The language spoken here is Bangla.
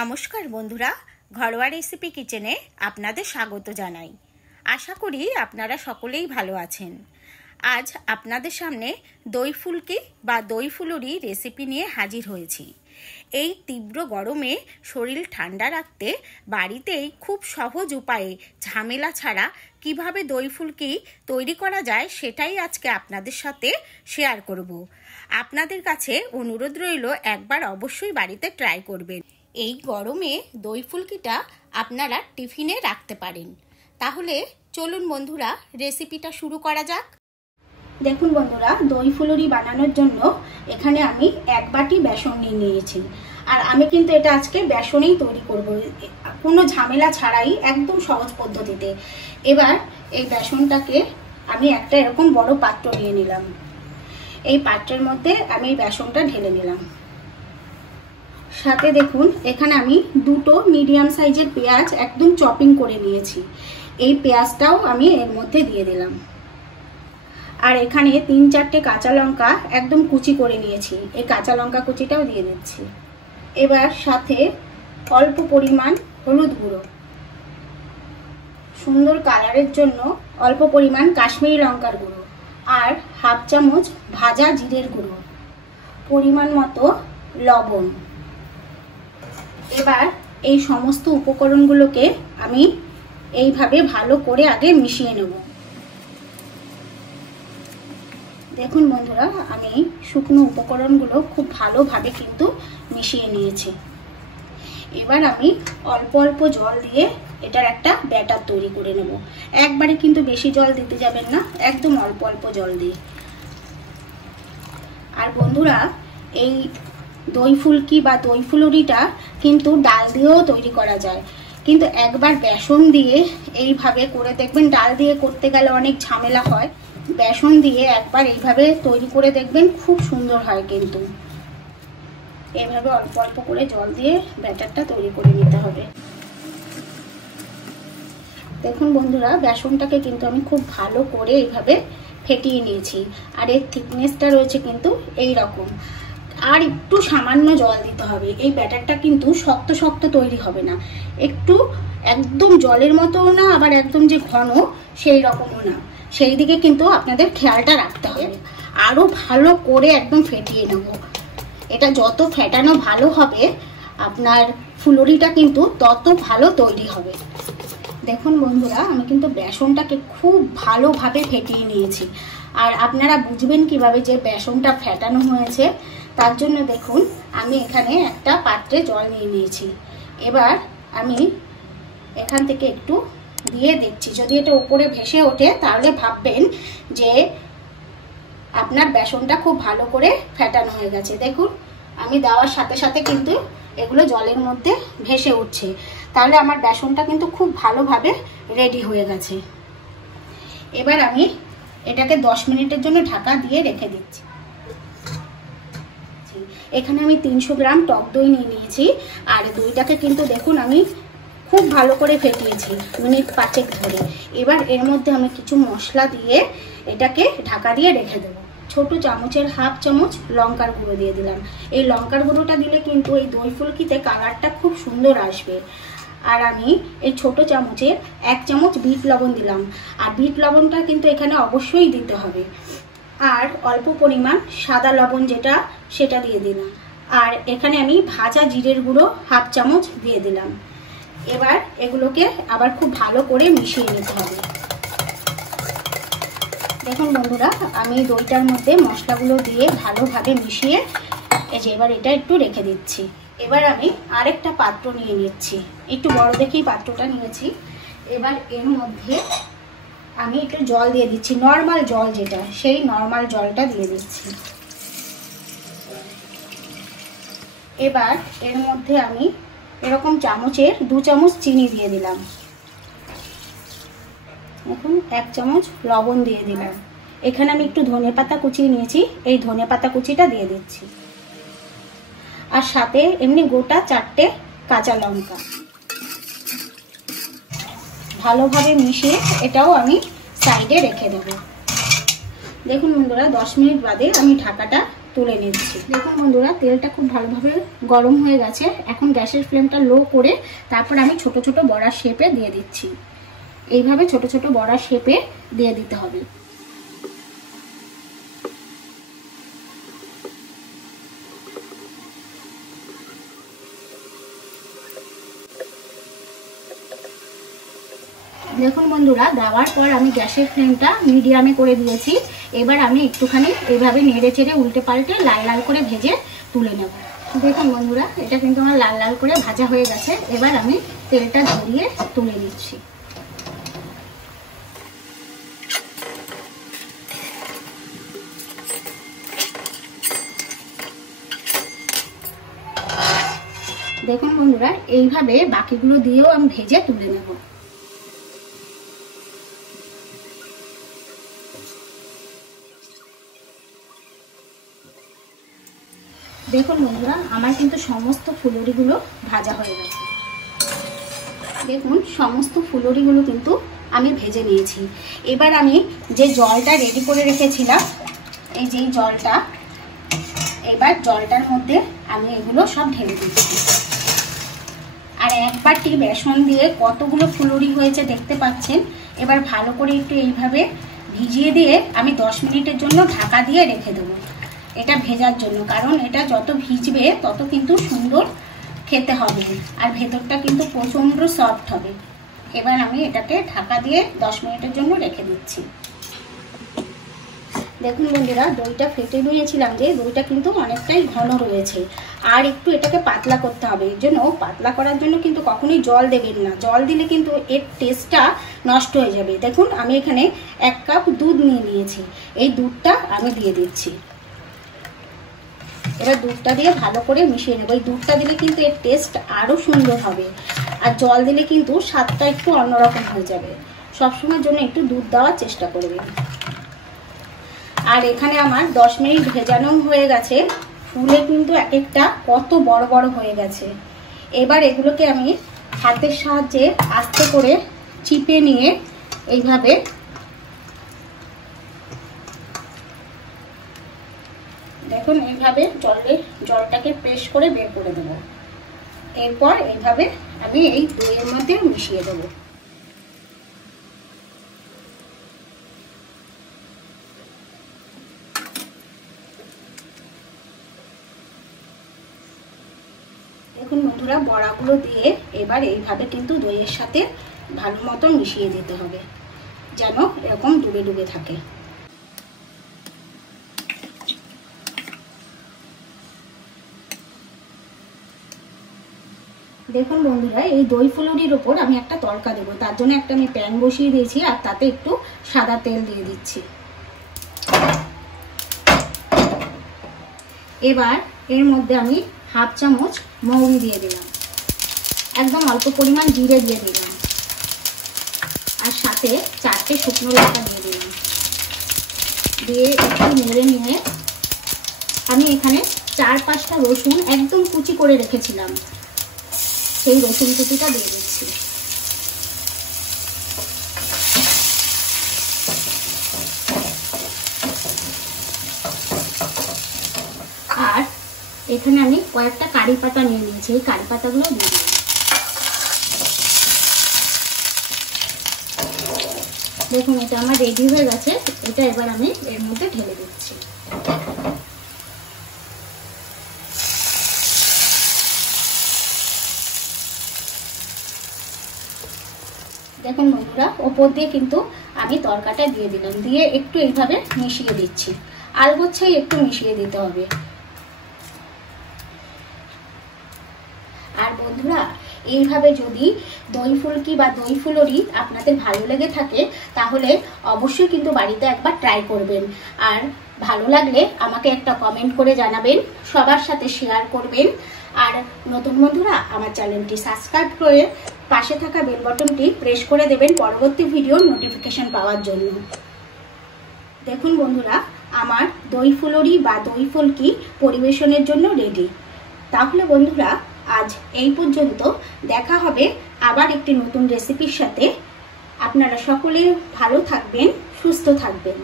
নমস্কার বন্ধুরা, ঘরোয়া রেসিপি কিচেনে আপনাদের স্বাগত জানাই। আশা করি আপনারা সকলেই ভালো আছেন। আজ আপনাদের সামনে দই ফুলকি বা দই ফুলুরি রেসিপি নিয়ে হাজির হয়েছি। এই তীব্র গরমে শরীর ঠান্ডা রাখতে বাড়িতেই খুব সহজ উপায়ে ঝামেলা ছাড়া কিভাবে দই ফুলকি তৈরি করা যায় সেটাই আজকে আপনাদের সাথে শেয়ার করব। আপনাদের কাছে অনুরোধ রইল একবার অবশ্যই বাড়িতে ট্রাই করবেন। এই গরমে দই ফুলকিটা আপনারা টিফিনে রাখতে পারেন। তাহলে চলুন বন্ধুরা রেসিপিটা শুরু করা যাক। দেখুন বন্ধুরা, দই ফুলুরি বানানোর জন্য এখানে আমি 1 বাটি বেসন নিয়ে নিয়েছি। আর আমি কিন্তু এটা আজকে বেসনেই তৈরি করব, কোনো ঝামেলা ছাড়াই, একদম সহজ পদ্ধতিতে। এবার এই বেসনটাকে আমি একটা এরকম বড় পাত্র নিয়ে নিলাম। এই পাত্রের মধ্যে আমি এই বেসনটা ঢেলে নিলাম। সাথে দেখুন এখানে আমি 2টো মিডিয়াম সাইজের পেঁয়াজ একদম চপিং করে নিয়েছি। এই পেঁয়াজটাও আমি এর মধ্যে দিয়ে দিলাম। আর এখানে 3-4টে কাঁচা লঙ্কা একদম কুচি করে নিয়েছি, এই কাঁচা লঙ্কা কুচিটাও দিয়ে দিচ্ছি। এবার সাথে অল্প পরিমাণ হলুদ গুঁড়ো, সুন্দর কালারের জন্য অল্প পরিমাণ কাশ্মীরি লঙ্কার গুঁড়ো, আর 1/2 চামচ ভাজা জিরের গুঁড়ো, পরিমাণ মতো লবণ। এবার এই সমস্ত উপকরণগুলোকে আমি এইভাবে ভালো করে আগে মিশিয়ে নেব। দেখুন বন্ধুরা, আমি শুকনো উপকরণগুলো খুব ভালোভাবে কিন্তু মিশিয়ে নিয়েছি। এবার আমি অল্প অল্প জল দিয়ে এটার একটা ব্যাটার তৈরি করে নেব। একবারে কিন্তু বেশি জল দিতে যাবেন না, একদম অল্প অল্প জল দিয়ে। আর বন্ধুরা, এই দই ফুলকি বা দই ফুলুরিটা কিন্তু ডাল দিয়েও তৈরি করা যায়, কিন্তু একবার বেসন দিয়ে এইভাবে করে দেখবেন। ডাল দিয়ে করতে গেলে অনেক ঝামেলা হয়, বেসন দিয়ে একবার এইভাবে তৈরি করে দেখবেন, খুব সুন্দর হয়। কিন্তু এইভাবে অল্প অল্প করে জল দিয়ে ব্যাটারটা তৈরি করে নিতে হবে। দেখুন বন্ধুরা, বেসনটাকে কিন্তু আমি খুব ভালো করে এইভাবে ফেটিয়ে নিয়েছি। আর এর থিকনেসটা রয়েছে কিন্তু এই রকম। আর একটু সামান্য জল দিতে হবে। এই ব্যাটারটা কিন্তু শক্ত শক্ত তৈরি হবে না, একটু একদম জলের মতোও না, আবার একদম যে ঘন সেই রকমও না। সেই দিকে কিন্তু আপনাদের খেয়ালটা রাখতে হবে। আরো ভালো করে একদম ফেটিয়ে নেব। এটা যত ফেটানো ভালো হবে আপনার ফুলুরিটা কিন্তু তত ভালো তৈরি হবে। দেখুন বন্ধুরা, আমি কিন্তু বেসনটাকে খুব ভালোভাবে ফেটিয়ে নিয়েছি। আর আপনারা বুঝবেন কিভাবে যে বেসনটা ফেটানো হয়েছে, তার জন্য দেখুন আমি এখানে একটা পাত্রে জল নিয়ে নিয়েছি। এবার আমি এখান থেকে একটু দিয়ে দিচ্ছি। যদি এটা উপরে ভেসে ওঠে তাহলে ভাববেন যে আপনার বেসনটা খুব ভালো করে ফেটানো হয়ে গেছে। দেখুন আমি দেওয়ার সাথে সাথে কিন্তু এগুলো জলের মধ্যে ভেসে উঠছে, তাহলে আমার বেসনটা কিন্তু খুব ভালোভাবে রেডি হয়ে গেছে। এবার আমি এটাকে 10 মিনিটের জন্য ঢাকা দিয়ে রেখে দিচ্ছি। এখানে আমি 300 গ্রাম টক দই নিয়ে নিয়েছি। আর দইটাকে কিন্তু দেখুন আমি খুব ভালো করে ফেটিয়েছি মিনিট 5 ধরে। এবার এর মধ্যে আমি কিছু মশলা দিয়ে এটাকে ঢাকা দিয়ে রেখে দেবো। ছোট চামচের 1/2 চামচ লঙ্কার গুঁড়ো দিয়ে দিলাম। এই লঙ্কার গুঁড়োটা দিলে কিন্তু এই দই ফুলকিতে কালারটা খুব সুন্দর আসবে। আর আমি এই ছোট চামচের 1 চামচ বিট লবণ দিলাম। আর বিট লবণটা কিন্তু এখানে অবশ্যই দিতে হবে। আর অল্প পরিমাণ সাদা লবণ যেটা, সেটা দিয়ে দিলাম। আর এখানে আমি ভাজা জিরের গুঁড়ো 1/2 চামচ দিয়ে দিলাম। এবার এগুলোকে আবার খুব ভালো করে মিশিয়ে নিতে হবে। দেখুন বন্ধুরা, আমি দইটার মধ্যে মশলাগুলো দিয়ে ভালোভাবে মিশিয়ে এবার এটা একটু রেখে দিচ্ছি। এবার আমি আরেকটা পাত্র নিয়ে নিচ্ছি, একটু বড় দেখেই পাত্রটা নিয়েছি। এবার এর মধ্যে আমি একটু জল দিয়ে দিচ্ছি, নর্মাল জল যেটা, সেই নর্মাল জলটা দিয়ে দিচ্ছি। এবার এর মধ্যে আমি এরকম চামচের 2 চামচ চিনি দিয়ে দিলাম। এখন 1 চামচ লবণ দিয়ে দিলাম। এখানে আমি একটু ধনেপাতা কুচিয়ে নিয়েছি, এই ধনেপাতা কুচিটা দিয়ে দিচ্ছি। আর সাথে এমনি গোটা 4টে কাঁচা লঙ্কা। ভালোভাবে মিশিয়ে এটাও আমি সাইডে রেখে দেব। দেখুন বন্ধুরা, 10 মিনিট বাদে আমি ঢাকাটা তুলে নিচ্ছি। দেখুন বন্ধুরা, তেলটা খুব ভালোভাবে গরম হয়ে গেছে। এখন গ্যাসের ফ্লেমটা লো করে তারপর আমি ছোট ছোট বড়ার শেপে দিয়ে দিচ্ছি। এইভাবে ছোট ছোট বড়ার শেপে দিয়ে দিতে হবে। দেখুন বন্ধুরা, দেওয়ার পর আমি গ্যাসের ফ্লেমটা মিডিয়ামে করে দিয়েছি। এবার আমি একটুখানি এইভাবে নেড়ে চেড়ে উল্টে পাল্টে লাল লাল করে ভেজে তুলে নেব। দেখুন বন্ধুরা, এটা কিন্তু আমার লাল লাল করে ভাজা হয়ে গেছে। এবার আমি তেলটা ঝরিয়ে তুলে নিচ্ছি। দেখুন বন্ধুরা, এইভাবে বাকিগুলো দিয়েও আমি ভেজে তুলে নেব। দেখুন বন্ধুরা, আমার কিন্তু সমস্ত ফুলুরিগুলো ভাজা হয়ে গেছে। দেখুন, সমস্ত ফুলুরিগুলো কিন্তু আমি ভেজে নিয়েছি। এবার আমি যে জলটা রেডি করে রেখেছিলাম, এই যে জলটা, এবার জলটার মধ্যে আমি এগুলো সব ঢেলে দিচ্ছি। আর এক বাটি বেসন দিয়ে কতগুলো ফুলুরি হয়েছে দেখতে পাচ্ছেন। এবার ভালো করে একটু এইভাবে ভিজিয়ে দিয়ে আমি 10 মিনিটের জন্য ঢাকা দিয়ে রেখে দেবো, এটা ভেজার জন্য। কারণ এটা যত ভিজবে তত কিন্তু সুন্দর খেতে হবে, আর ভেতরটা কিন্তু প্রচণ্ড সফট হবে। এবার আমি এটাকে ঢাকা দিয়ে 10 মিনিটের জন্য রেখে দিচ্ছি। দেখুন বন্ধুরা, দইটা ফেটে নিয়েছিলাম যে দইটা কিন্তু অনেকটাই ঘন রয়েছে, আর একটু এটাকে পাতলা করতে হবে। এর জন্য পাতলা করার জন্য কিন্তু কখনোই জল দেবেন না। জল দিলে কিন্তু এর টেস্টটা নষ্ট হয়ে যাবে। দেখুন, আমি এখানে 1 কাপ দুধ নিয়ে নিয়েছি। এই দুধটা আমি দিয়ে দিচ্ছি। এবার দুধটা দিয়ে ভালো করে মিশিয়ে নেব। এই দুধটা দিলে কিন্তু এর টেস্ট আরও সুন্দর হবে, আর জল দিলে কিন্তু স্বাদটা একটু অন্যরকম হয়ে যাবে। সবসময়ের জন্য একটু দুধ দেওয়ার চেষ্টা করবেন। আর এখানে আমার 10 মিনিট ভেজানো হয়ে গেছে। ফুলে কিন্তু এক একটা কত বড় বড় হয়ে গেছে। এবার এগুলোকে আমি হাতের সাহায্যে আস্তে করে চিপে নিয়ে এইভাবে দেখুন, এইভাবে জলটাকে প্রেস করে বের করে দেব। এরপর এইভাবে আমি এই দইয়ের মধ্যে মিশিয়ে দেব। দেখুন বন্ধুরা, বড়াগুলো দিয়ে এবার এইভাবে কিন্তু দইয়ের সাথে ভালো মতো মিশিয়ে দিতে হবে, যেন এরকম ডুবে ডুবে থাকে। দেখুন বন্ধুরা, এই দই ফুলুরির ওপর আমি একটা তড়কা দেবো। তার জন্য একটা আমি প্যান বসিয়ে দিয়েছি, আর তাতে একটু সাদা তেল দিয়ে দিচ্ছি। এবার এর মধ্যে আমি 1/2 চামচ মৌরি দিয়ে দিলাম, একদম অল্প পরিমাণ জিরে দিয়ে দিলাম, আর সাথে 4টে শুকনো লঙ্কা দিয়ে দিলাম। দিয়ে একটু নেড়ে নিয়ে আমি এখানে 4-5টা রসুন একদম কুচি করে রেখেছিলাম, সেই রসুন কুচিটা দিয়ে দিচ্ছি। আর এখানে আমি কয়েকটা কারি পাতা নিয়ে নিয়েছি, এই কারি পাতাগুলো দিয়ে দিলাম। দেখুন, এটা আমার রেডি হয়ে গেছে। এটা এবার আমি এর মধ্যে ঢেলে দিচ্ছি। দেখুন বন্ধুরা, ওপর দিয়ে কিন্তু আমি তরকাটা দিয়ে দিলাম, দিয়ে একটু এইভাবে মিশিয়ে দিচ্ছি। আলগোছাই একটু মিশিয়ে দিতে হবে। আর বন্ধুরা, এইভাবে যদি দই ফুলকি বা দই ফুলুরি আপনাদের ভালো লেগে থাকে, তাহলে অবশ্যই কিন্তু বাড়িতে একবার ট্রাই করবেন। আর ভালো লাগলে আমাকে একটা কমেন্ট করে জানাবেন, সবার সাথে শেয়ার করবেন। আর নতুন বন্ধুরা, আমার চ্যানেলটি সাবস্ক্রাইব করে পাশে থাকা বেল বাটনটি প্রেস করে দেবেন পরবর্তী ভিডিওর নোটিফিকেশন পাওয়ার জন্য। দেখুন বন্ধুরা, আমার দই ফুলুরি বা দই ফুলকি পরিবেশনের জন্য রেডি। তাহলে বন্ধুরা, আজ এই পর্যন্ত। দেখা হবে আবার একটি নতুন রেসিপির সাথে। আপনারা সকলে ভালো থাকবেন, সুস্থ থাকবেন।